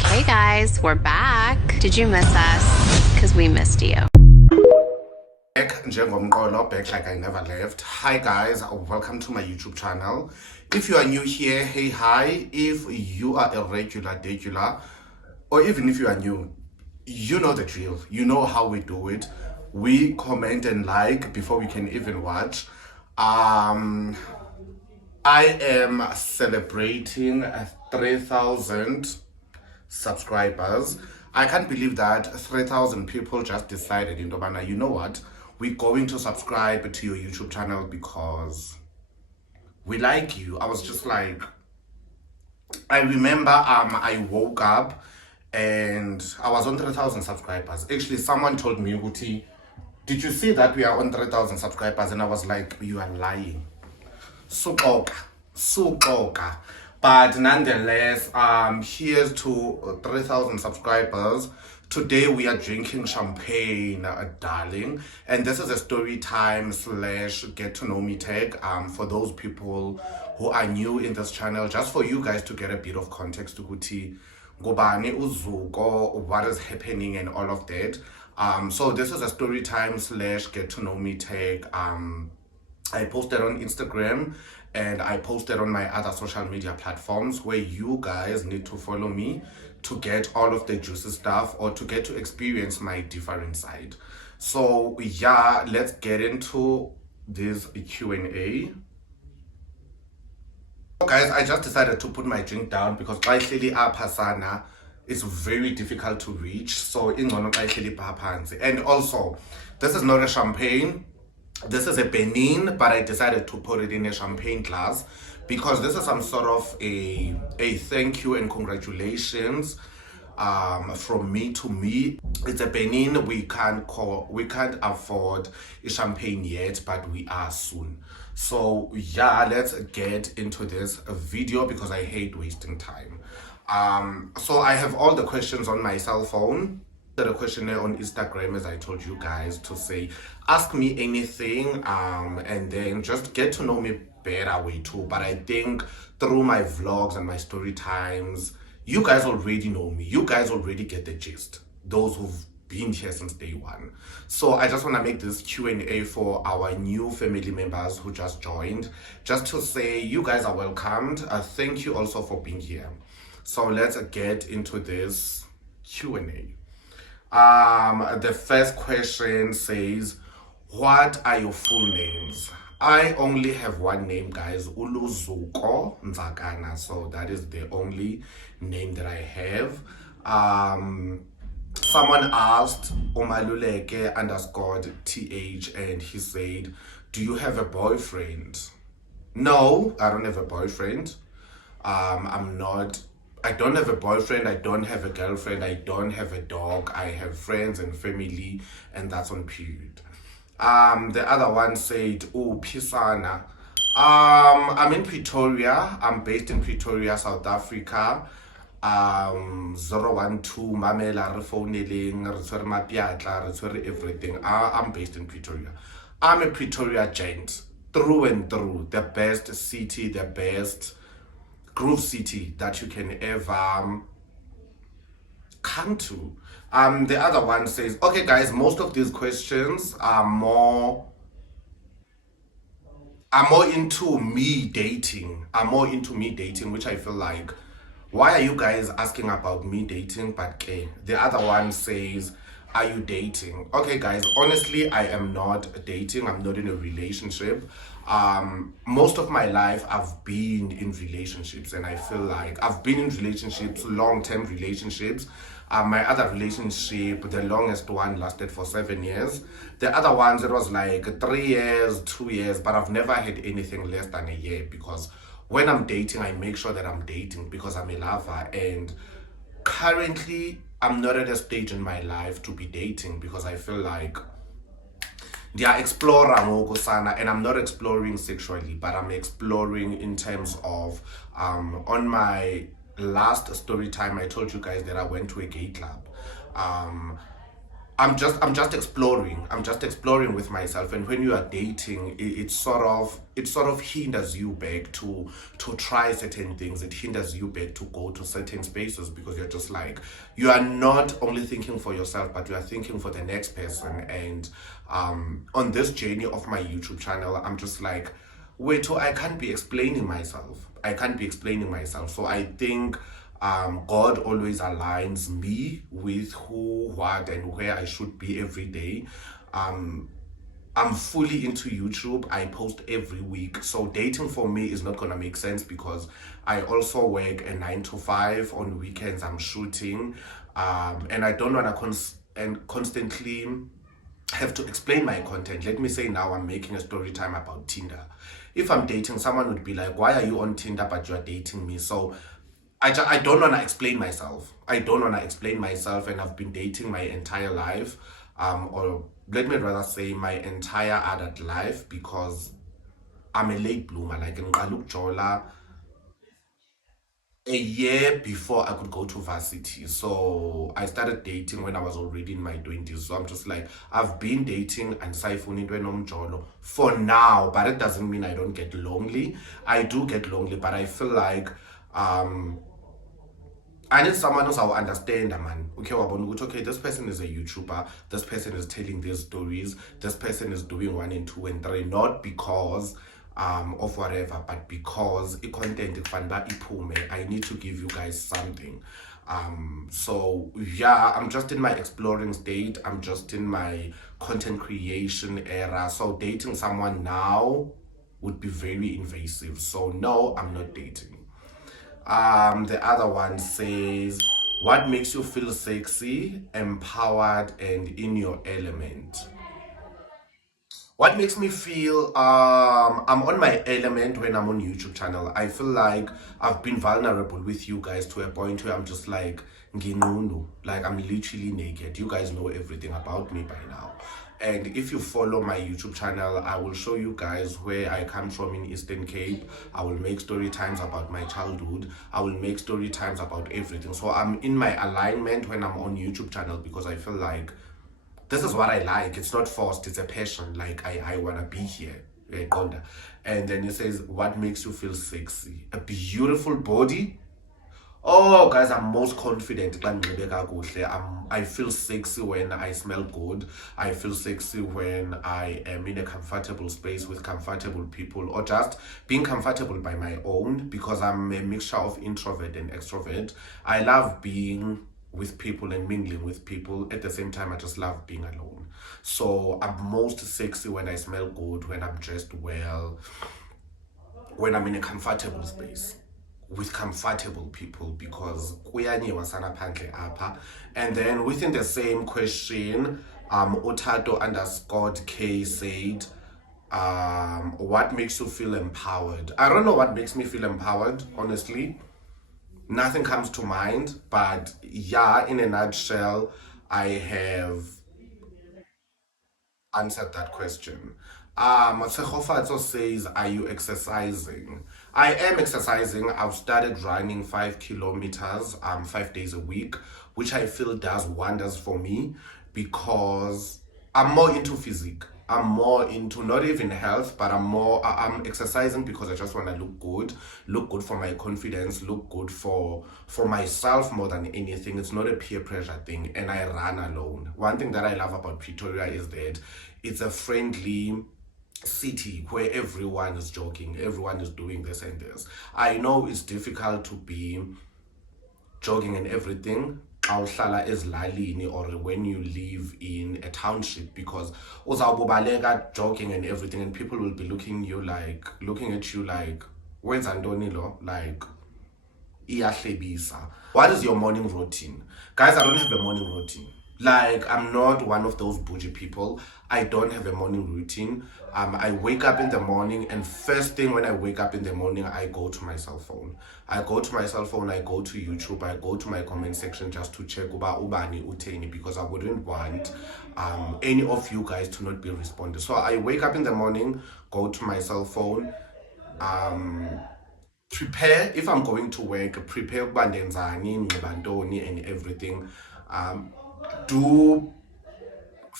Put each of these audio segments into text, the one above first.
Okay, guys, we're back. Did you miss us? Because we missed you. Back like I never left. Hi guys, welcome to my YouTube channel. If you are new here, hey hi. If you are a regular, or even if you are new, you know the drill. You know how we do it. We comment and like before we can even watch. I am celebrating 3,000 subscribers. I can't believe that 3,000 people just decided, you know what, we're going to subscribe to your YouTube channel because we like you. I was just like, I remember I woke up and I was on 3,000 subscribers. Actually, someone told me, Uti, did you see that we are on 3,000 subscribers? And I was like, you are lying. So but nonetheless, here's to 3,000 subscribers. Today we are drinking champagne, darling, and this is a story time / get to know me tag for those people who are new in this channel, just for you guys to get a bit of context to Guti Gobani Uzuko, what is happening and all of that. So this is a story time / get to know me tag. I posted on Instagram and I posted on my other social media platforms where you guys need to follow me to get all of the juicy stuff or to get to experience my different side. So yeah, let's get into this Q&A. So guys, I just decided to put my drink down because clearly pasana it's very difficult to reach. So and also this is not a champagne. This is a Benin, but I decided to put it in a champagne glass because this is some sort of a thank you and congratulations from me to me. It's a Benin. We can't afford a champagne yet, but we are soon. So yeah, let's get into this video because I hate wasting time. So I have all the questions on my cell phone. A questionnaire on Instagram, as I told you guys, to say ask me anything and then just get to know me better way too. But I think through my vlogs and my story times, you guys already know me. You guys already get the gist, those who've been here since day one. So I just want to make this Q&A for our new family members who just joined, just to say you guys are welcomed. Thank you also for being here. So let's get into this Q&A. The first question says, what are your full names? I only have one name, guys, Uluzuko Nzakana. So that is the only name that I have. Someone asked Omaluleke _th and he said, do you have a boyfriend? No, I don't have a boyfriend. I don't have a boyfriend, I don't have a girlfriend, I don't have a dog. I have friends and family, and that's on period. The other one said, oh, Pisana. I'm in Pretoria. I'm based in Pretoria, South Africa. 012 Mamela Refoneling, everything. I'm based in Pretoria. I'm a Pretoria gent, through and through. The best city, the best groove city that you can ever come to. The other one says, okay guys, most of these questions are more into me dating. Which I feel like, why are you guys asking about me dating? But okay, the other one says, are you dating? Okay guys, honestly, I am not dating. I'm not in a relationship. Most of my life I've been in relationships, and I feel like I've been in relationships, long-term relationships. My other relationship, the longest one, lasted for 7 years. The other ones, it was like 3 years, 2 years, but I've never had anything less than a year, because when I'm dating, I make sure that I'm dating because I'm a lover. And currently I'm not at a stage in my life to be dating because I feel like they are exploring, and I'm not exploring sexually, but I'm exploring in terms of on my last story time I told you guys that I went to a gay club. I'm just exploring. I'm just exploring with myself. And when you are dating, it sort of hinders you back to try certain things. It hinders you back to go to certain spaces because you're just like, you are not only thinking for yourself, but you are thinking for the next person. And on this journey of my YouTube channel, I'm just like, wait, oh, I can't be explaining myself. I can't be explaining myself. So I think God always aligns me with who, what, and where I should be every day. Um, I'm fully into YouTube. I post every week. So dating for me is not gonna make sense because I also work a 9 to 5. On weekends, I'm shooting. And I don't wanna constantly have to explain my content. Let me say now I'm making a story time about Tinder. If I'm dating, someone would be like, why are you on Tinder but you're dating me? So I don't want to explain myself. I don't want to explain myself, and I've been dating my entire life, or let me rather say my entire adult life, because I'm a late bloomer. Like in Jola, a year before I could go to varsity. So I started dating when I was already in my 20s. So I'm just like, I've been dating and Saifuni Jolo for now, but it doesn't mean I don't get lonely. I do get lonely, but I feel like um I need someone else I will understand, man. Okay, okay, this person is a YouTuber, this person is telling these stories, this person is doing 1 and 2 and 3, not because of whatever, but because the content I need to give you guys something. So yeah, I'm just in my exploring state, I'm just in my content creation era. So dating someone now would be very invasive. So no, I'm not dating. The other one says, what makes you feel sexy, empowered, and in your element? What makes me feel I'm on my element when I'm on YouTube channel. I feel like I've been vulnerable with you guys to a point where I'm just like nginunu, like I'm literally naked. You guys know everything about me by now. And if you follow my YouTube channel, I will show you guys where I come from in Eastern Cape. I will make story times about my childhood. I will make story times about everything. So I'm in my alignment when I'm on YouTube channel because I feel like this is what I like. It's not forced, it's a passion. Like I wanna be here. Qonda. And then it says, what makes you feel sexy? A beautiful body. Oh, guys, I'm most confident. I feel sexy when I smell good. I feel sexy when I am in a comfortable space with comfortable people, or just being comfortable by my own, because I'm a mixture of introvert and extrovert. I love being with people and mingling with people. At the same time, I just love being alone. So I'm most sexy when I smell good, when I'm dressed well, when I'm in a comfortable space with comfortable people, because kuyanyiwa sana phandle apha. And then within the same question, Otato underscore K said, what makes you feel empowered? I don't know what makes me feel empowered, honestly. Nothing comes to mind, but yeah, in a nutshell, I have answered that question. Tsegofatso says, are you exercising? I am exercising. I've started running 5 kilometers 5 days a week, which I feel does wonders for me because I'm more into physique. I'm more into not even health, but I'm exercising because I just want to look good for my confidence, look good for myself more than anything. It's not a peer pressure thing, and I run alone. One thing that I love about Pretoria is that it's a friendly city where everyone is joking, everyone is doing this and this. I know it's difficult to be jogging and everything awuhlala ezilalini or when you live in a township, because uzawububaleka jogging and everything and people will be looking at you like, wenza ntoni lo, like iyahlebisa. What is your morning routine? Guys, I don't have a morning routine. Like, I'm not one of those bougie people. I don't have a morning routine. I wake up in the morning, and first thing when I wake up in the morning, I go to my cell phone. I go to my cell phone, I go to YouTube, I go to my comment section just to check uba ubani uteni, because I wouldn't want any of you guys to not be responding. So I wake up in the morning, go to my cell phone, prepare. If I'm going to work, prepare uba ndenzani, nginxiba ntoni and everything. Do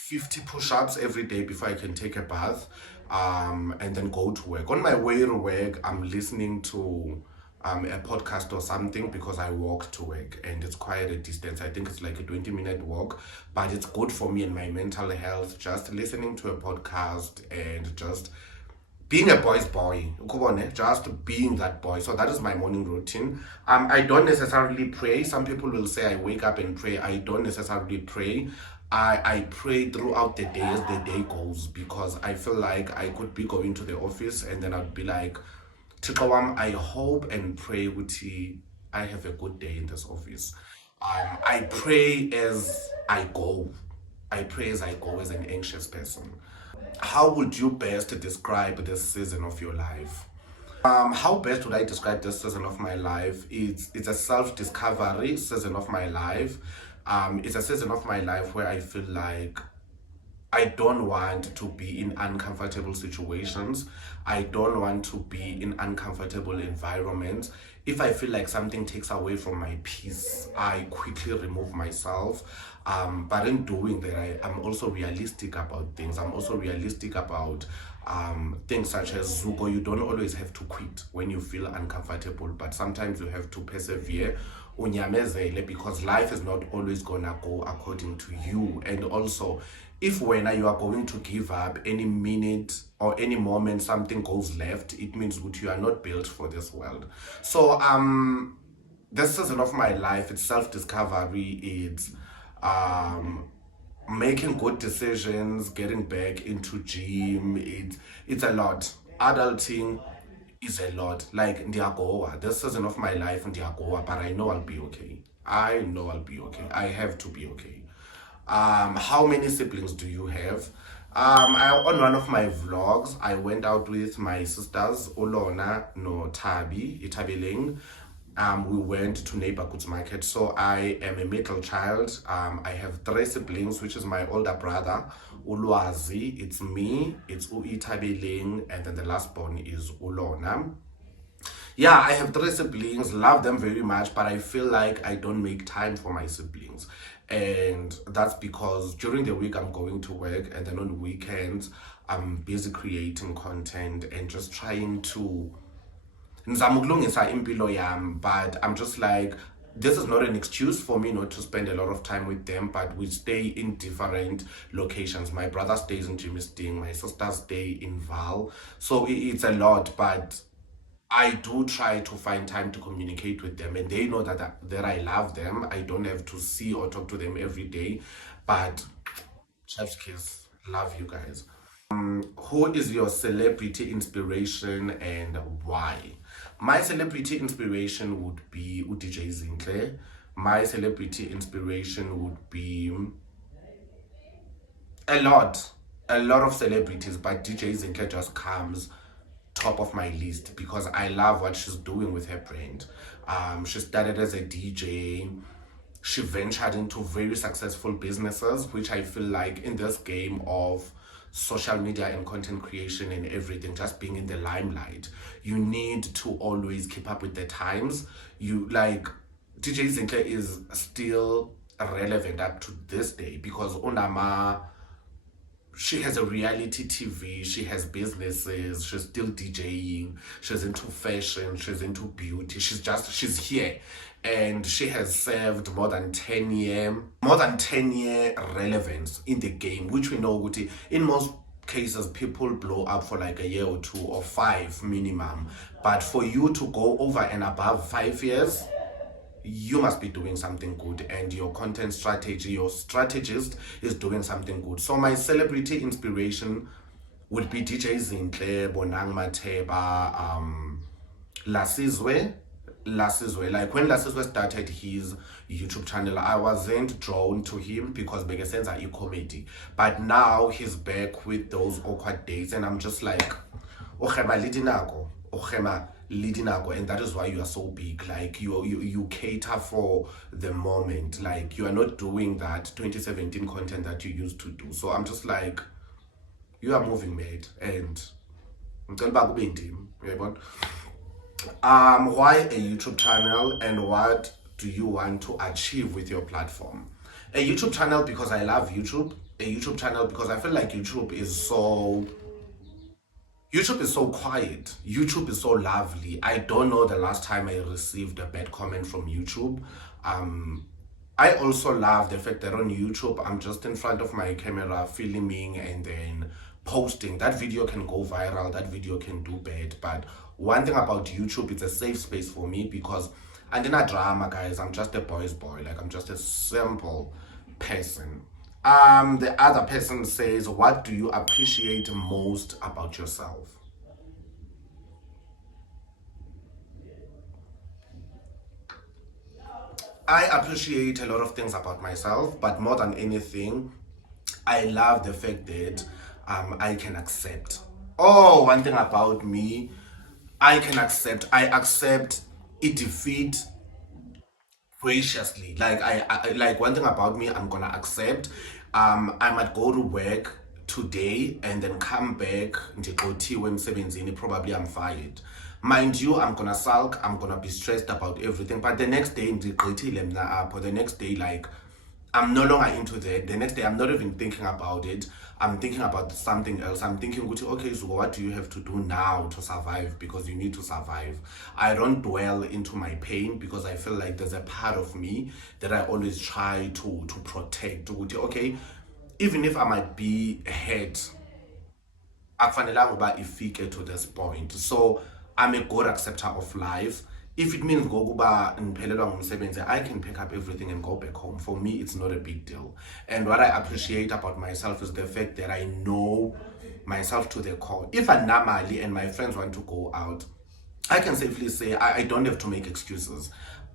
50 push-ups every day before I can take a bath, and then go to work. On my way to work, I'm listening to a podcast or something because I walk to work and it's quite a distance. I think it's like a 20-minute walk, but it's good for me and my mental health. Just listening to a podcast and just being a boy's boy, ukubone, just being that boy. So that is my morning routine. I don't necessarily pray. Some people will say I wake up and pray. I don't necessarily pray. I pray throughout the day as the day goes, because I feel like I could be going to the office and then I'd be like, Tikawam, I hope and pray uti I have a good day in this office. I pray as I go. I pray as I go as an anxious person. How would you best describe this season of your life? How best would I describe this season of my life? It's a self-discovery season of my life. It's a season of my life where I feel like I don't want to be in uncomfortable situations. I don't want to be in uncomfortable environments. If I feel like something takes away from my peace, I quickly remove myself. But in doing that, I'm also realistic about things. I'm also realistic about things such as Zuko. You don't always have to quit when you feel uncomfortable, but sometimes you have to persevere. Unyamezele, because life is not always gonna go according to you. And also, if when you are going to give up any minute or any moment something goes left, it means that you are not built for this world. So this season of my life, it's self-discovery, it's making good decisions, getting back into gym. It's a lot. Adulting is a lot. Like Ndiagoa, this season of my life Ndiagoa, but I know I'll be okay. I know I'll be okay. I have to be okay. How many siblings do you have? On one of my vlogs, I went out with my sisters, Olona no Tabi, Itabiling. We went to neighborhood market. So I am a middle child. I have three siblings, which is my older brother, Ulwazi. It's me, it's Itabiling, and then the last born is Olona. Yeah, I have three siblings, love them very much, but I feel like I don't make time for my siblings. And that's because during the week I'm going to work, and then on weekends I'm busy creating content and just trying to ngizama ukulungisa impilo yami. But I'm just like, this is not an excuse for me not to spend a lot of time with them, but we stay in different locations. My brother stays in Jimisting, my sisters stay in Val, so it's a lot, but I do try to find time to communicate with them, and they know that I love them. I don't have to see or talk to them every day, but chef's kiss, love you guys. Who is your celebrity inspiration and why? My celebrity inspiration would be DJ Zinhle. My celebrity inspiration would be a lot, a lot of celebrities, but DJ Zinhle just comes top of my list because I love what she's doing with her brand. She started as a DJ. She ventured into very successful businesses, which I feel like in this game of social media and content creation and everything, just being in the limelight, you need to always keep up with the times. You like DJ Zinhle is still relevant up to this day because Unama, she has a reality TV, she has businesses, she's still DJing, she's into fashion, she's into beauty, she's here. And she has served more than 10 year relevance in the game, which we know in most cases people blow up for like a year or two or 5 minimum. But for you to go over and above 5 years, you must be doing something good, and your content strategy, your strategist is doing something good. So my celebrity inspiration would be DJ Zinhle, Bonang Mateba, Lasizwe. Like when Lasizwe started his YouTube channel, I wasn't drawn to him because Begesenza is comedy. But now he's back with those awkward dates, and I'm just like, Ochema Lidinago, Ochema Lidinago, and that is why you are so big. Like you cater for the moment. Like you are not doing that 2017 content that you used to do. So I'm just like, you are moving, mate, and why a YouTube channel and what do you want to achieve with your platform? A YouTube channel because I love YouTube, a YouTube channel because I feel like YouTube is so quiet. YouTube is so lovely. I don't know the last time I received a bad comment from YouTube. Um, I also love the fact that on YouTube, I'm just in front of my camera filming and then posting. That video can go viral, that video can do bad. But one thing about YouTube, it's a safe space for me because I'm in a drama, guys. I'm just a boy's boy. Like, I'm just a simple person. The other person says, what do you appreciate most about yourself? I appreciate a lot of things about myself, but more than anything, I love the fact that I can accept. Oh, one thing about me, I accept a defeat graciously. Like like one thing about me, I'm gonna accept. I might go to work today and then come back ndikothiwe emsebenzini, probably I'm fired. Mind you, I'm gonna sulk, I'm gonna be stressed about everything, but the next day ndigqithile mna apho. The next day, like, I'm no longer into that. The next day, I'm not even thinking about it. I'm thinking about something else. I'm thinking, okay, so what do you have to do now to survive? Because you need to survive. I don't dwell into my pain because I feel like there's a part of me that I always try to protect. Okay, even if I might be hurt, akufanelanga uba ifike to this point. So I'm a good acceptor of life. If it means ngokuba ndiphelelwa ngumsebenzi, I can pick up everything and go back home. For me, it's not a big deal. And what I appreciate about myself is the fact that I know myself to the core. If I'm normally and my friends want to go out, I can safely say I don't have to make excuses.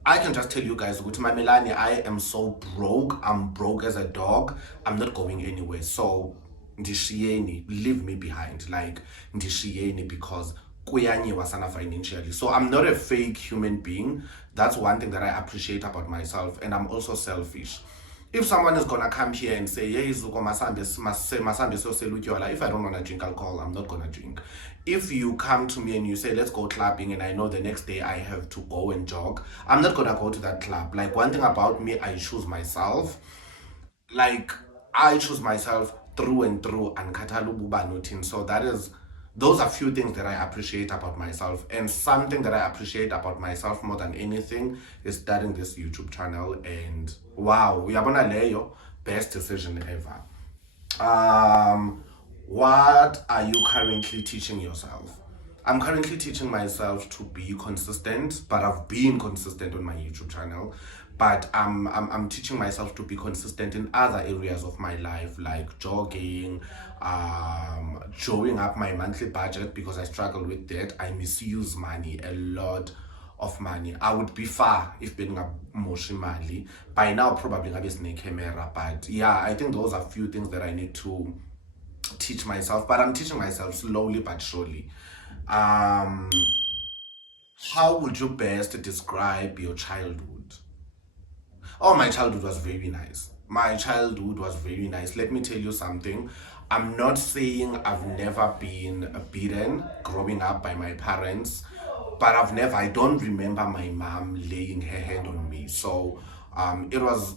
I can just tell you guys, Mamelani, I am so broke. I'm broke as a dog. I'm not going anywhere. So ndishiyeni, leave me behind. Like, ndishiyeni, because kuyanyiwa sana financially. So I'm not a fake human being. That's one thing that I appreciate about myself. And I'm also selfish. If someone is gonna come here and say, hey, Zuko, masambe so selutyola, if I don't wanna drink alcohol, I'm not gonna drink. If you come to me and you say, let's go clubbing, and I know the next day I have to go and jog, I'm not gonna go to that club. Like, one thing about me, I choose myself. Like, I choose myself through and through, and katalububa notin. So those are few things that I appreciate about myself. And something that I appreciate about myself more than anything is starting this YouTube channel. And wow, we are gonna leyo, best decision ever. What are you currently teaching yourself? I'm currently teaching myself to be consistent, but I've been consistent on my YouTube channel. But I'm teaching myself to be consistent in other areas of my life, like jogging, showing up my monthly budget because I struggle with that. I misuse money, a lot of money. I would be far if being a moshi mali. By now, probably a snake camera. But yeah, I think those are few things that I need to teach myself. But I'm teaching myself slowly but surely. How would you best describe your childhood? Oh, my childhood was very nice. My childhood was very nice. Let me tell you something. I'm not saying I've never been beaten growing up by my parents, but I don't remember my mom laying her hand on me. So I've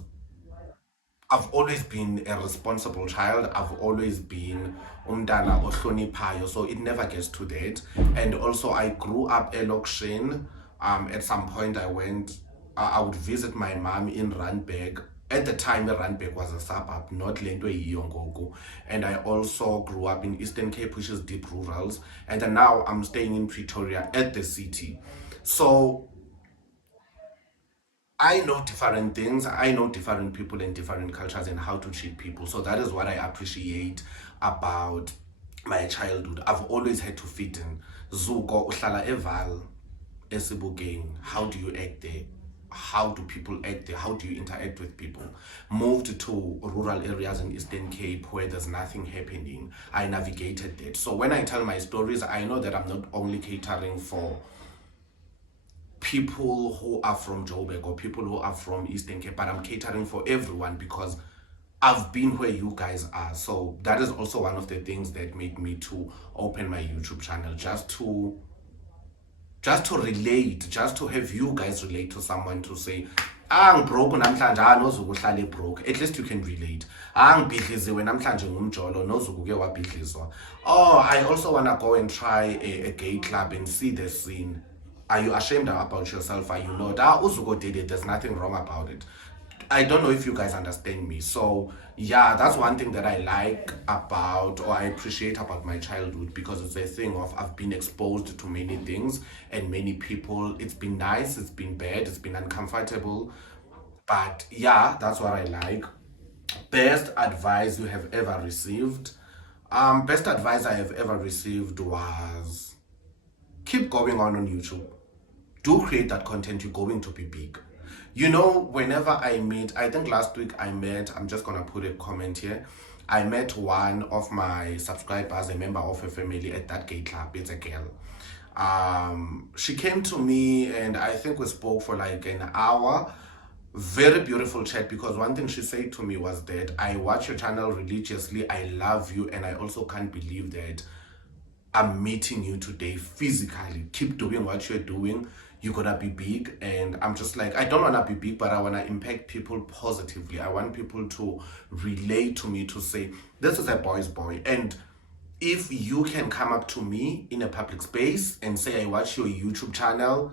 always been a responsible child. I've always been umntana ohloniphayo, so it never gets to that. And also, I grew up Elokshin. At some point, I would visit my mom in Randburg. At the time, Randburg was a suburb, not Lento Yongogo. And I also grew up in Eastern Cape, which is deep rurals. And then now I'm staying in Pretoria at the city. So I know different things. I know different people and different cultures and how to treat people. So that is what I appreciate about my childhood. I've always had to fit in. Zuko uhlala eval esibukeng. How do you act there? How do people act there? How do you interact with people? Moved to rural areas in Eastern Cape where there's nothing happening. I navigated that. So when I tell my stories, I know that I'm not only catering for people who are from Joburg or people who are from Eastern Cape, but I'm catering for everyone because I've been where you guys are. So that is also one of the things that made me to open my YouTube channel, just to relate, just to have you guys relate to someone, to say, Broke namhlanje nozuku uhlale broke, at least you can relate. Bidliziwe namhlanje ngumjolo nozuku ke wabhidlizwa. Oh, I also want to go and try a gay club and see the scene. Are you ashamed about yourself? Are you not? Uzuko did it, there's nothing wrong about it. I don't know if you guys understand me. So yeah, that's one thing that I like about, or I appreciate about my childhood, because it's a thing of I've been exposed to many things and many people. It's been nice, it's been bad, it's been uncomfortable. But yeah, that's what I like. Best advice you have ever received. Best advice I have ever received was keep going on YouTube. Do create that content, you're going to be big. You know, whenever I meet, I think last week I met, I'm just gonna put a comment here. I met one of my subscribers, a member of a family at that gay club. It's a girl. She came to me and I think we spoke for like an hour. Very beautiful chat, because one thing she said to me was that I watch your channel religiously, I love you, and I also can't believe that I'm meeting you today physically. Keep doing what you're doing. You're gonna be big. And I'm just like, I don't wanna be big, but I wanna impact people positively. I want people to relate to me, to say, this is a boy's boy. And if you can come up to me in a public space and say, I watch your YouTube channel,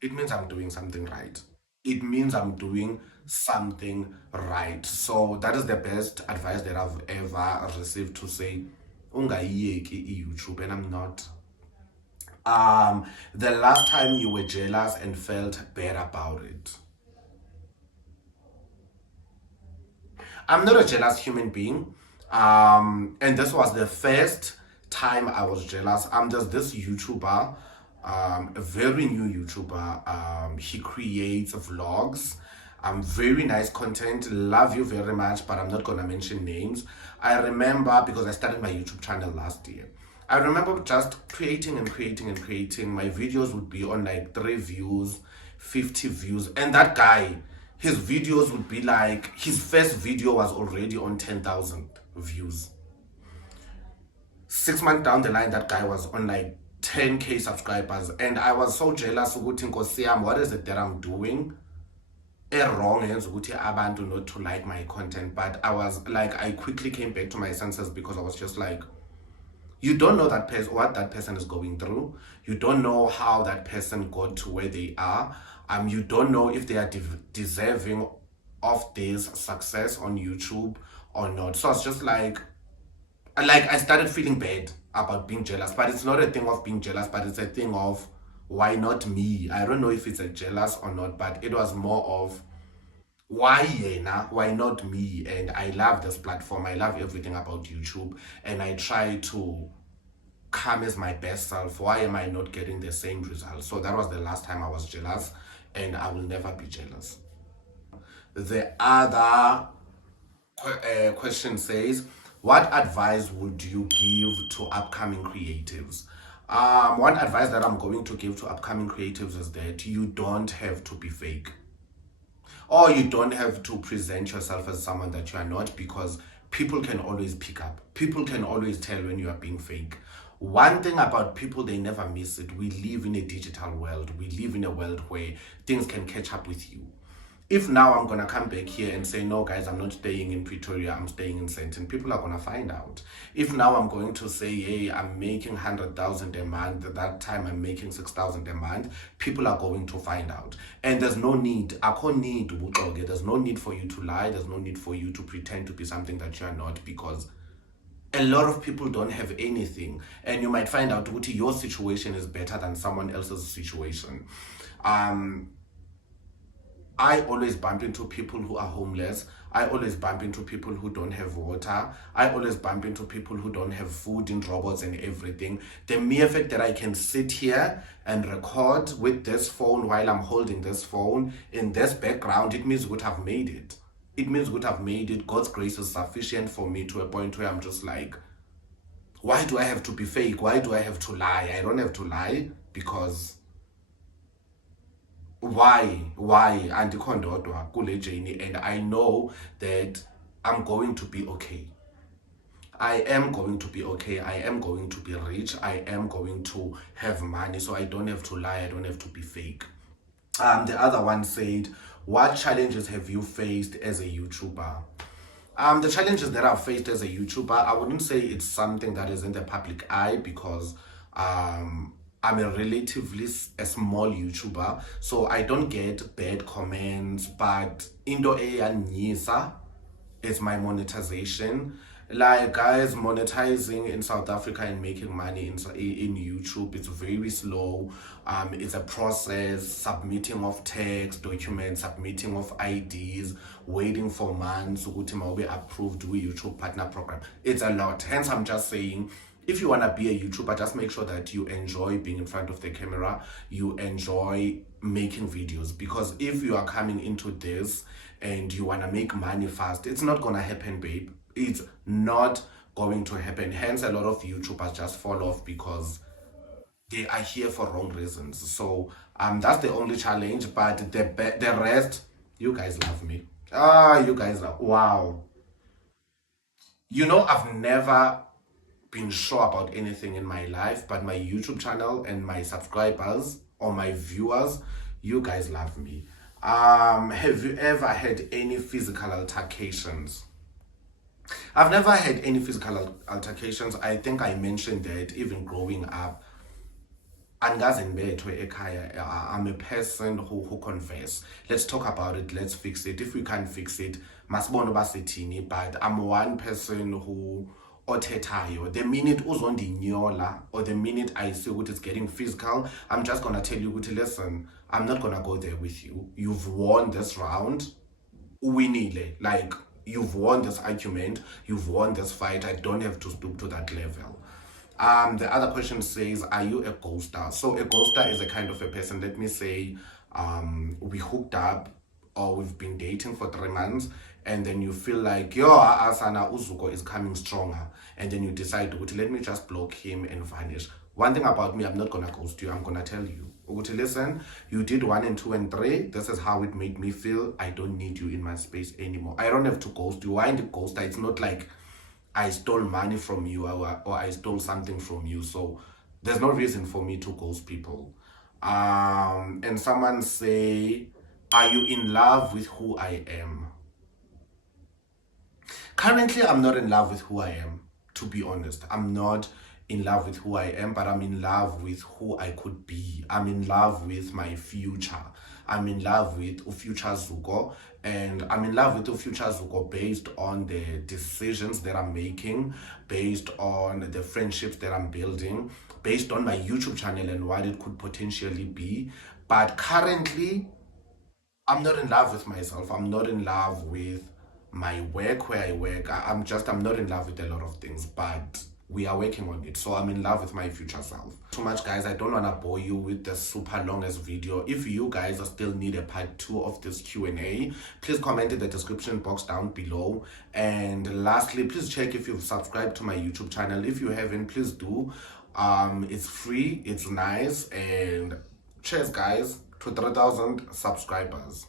it means I'm doing something right. It means I'm doing something right. So that is the best advice that I've ever received, to say, ungayiyeki YouTube, and I'm not. The last time you were jealous and felt bad about it. I'm not a jealous human being. And this was the first time I was jealous. There's this YouTuber, a very new YouTuber. He creates vlogs. Very nice content. Love you very much, but I'm not gonna mention names. I remember, because I started my YouTube channel last year. I remember just creating and creating and creating. My videos would be on like 3 views, 50 views. And that guy, his videos would be like, his first video was already on 10,000 views. 6 months down the line, that guy was on like 10K subscribers. And I was so jealous. What is it that I'm doing wrong abantu not to like my content? But I was like, I quickly came back to my senses, because I was just like, you don't know that person, what that person is going through. You don't know how that person got to where they are. You don't know if they are deserving of this success on YouTube or not. So it's just like I started feeling bad about being jealous. But it's not a thing of being jealous, but it's a thing of, why not me? I don't know if it's a jealous or not, but it was more of, why yena? Why not me? And I love this platform. I love everything about YouTube, and I try to come as my best self. Why am I not getting the same results? So that was the last time I was jealous, and I will never be jealous. The other question says, what advice would you give to upcoming creatives? One advice that I'm going to give to upcoming creatives is that you don't have to be fake, or you don't have to present yourself as someone that you are not, because people can always pick up. People can always tell when you are being fake. One thing about people, they never miss it. We live in a digital world. We live in a world where things can catch up with you. If now I'm gonna come back here and say, no guys, I'm not staying in Pretoria, I'm staying in Sandton, people are gonna find out. If now I'm going to say, hey, I'm making 100,000 a month, at that time I'm making 6,000 a month, people are going to find out. And there's no need, there's no need for you to lie, there's no need for you to pretend to be something that you are not, because a lot of people don't have anything, and you might find out that your situation is better than someone else's situation. I always bump into people who are homeless. I always bump into people who don't have water. I always bump into people who don't have food in robots and everything. The mere fact that I can sit here and record with this phone while I'm holding this phone in this background, it means would have made it. It means would have made it. God's grace is sufficient for me, to a point where I'm just like, why do I have to be fake? Why do I have to lie? I don't have to lie, because why andikho ndodwa kule journey, and I know that I'm going to be okay. I am going to be okay. I am going to be rich. I am going to have money, so I don't have to lie. I don't have to be fake. The other one said, what challenges have you faced as a YouTuber? The challenges that I've faced as a YouTuber, I wouldn't say it's something that is in the public eye because I'm a relatively a small YouTuber, so I don't get bad comments. But into a it's my monetization. Like, guys, monetizing in South Africa and making money in YouTube, it's very slow. It's a process: submitting of text documents, submitting of IDs, waiting for months ukuthi mawube approved with YouTube partner program. It's a lot. Hence, I'm just saying, if you want to be a YouTuber, just make sure that you enjoy being in front of the camera, you enjoy making videos. Because if you are coming into this and you want to make money fast, it's not going to happen, babe. It's not going to happen. Hence, a lot of YouTubers just fall off because they are here for wrong reasons. So that's the only challenge. But the rest, you guys love me. You guys are wow. I've never been sure about anything in my life, but my YouTube channel and my subscribers or my viewers, you guys love me. Have you ever had any physical altercations? I've never had any physical altercations. I think I mentioned that even growing up. Angaze ngibethwe ekhaya. I'm a person who confess. Let's talk about it, let's fix it. If we can't fix it, masibone basithini. But I'm one person who othethayo. The minute uzondinyola or the minute I see what it's getting physical, I'm just gonna tell you, listen, I'm not gonna go there with you. You've won this round. Uwinile. Like, you've won this argument, you've won this fight. I don't have to stoop to that level. The other question says, are you a ghoster? So a ghoster is a kind of a person, let me say, we hooked up or we've been dating for 3 months, and then you feel like yo asana uzuko is coming stronger, and then you decide to let me just block him and vanish. One thing about me, I'm not gonna ghost you. I'm gonna tell you, listen, you did 1 and 2 and 3. This is how it made me feel. I don't need you in my space anymore. I don't have to ghost you. Why in the ghoster? It's not like I stole money from you or I stole something from you. So there's no reason for me to ghost people. And someone say, are you in love with who I am? Currently, I'm not in love with who I am, to be honest. I'm not in love with who I am, but I'm in love with who I could be. I'm in love with my future. I'm in love with future Zuko, and I'm in love with future Zuko based on the decisions that I'm making, based on the friendships that I'm building, based on my YouTube channel and what it could potentially be. But currently, I'm not in love with myself. I'm not in love with my work where I work. I'm not in love with a lot of things, but we are working on it. So I'm in love with my future self. Too much, guys. I don't want to bore you with the super longest video. If you guys still need a part 2 of this Q&A, please comment in the description box down below. And lastly, please check if you've subscribed to my YouTube channel. If you haven't, please do. It's free, it's nice, and cheers, guys, to 3,000 subscribers.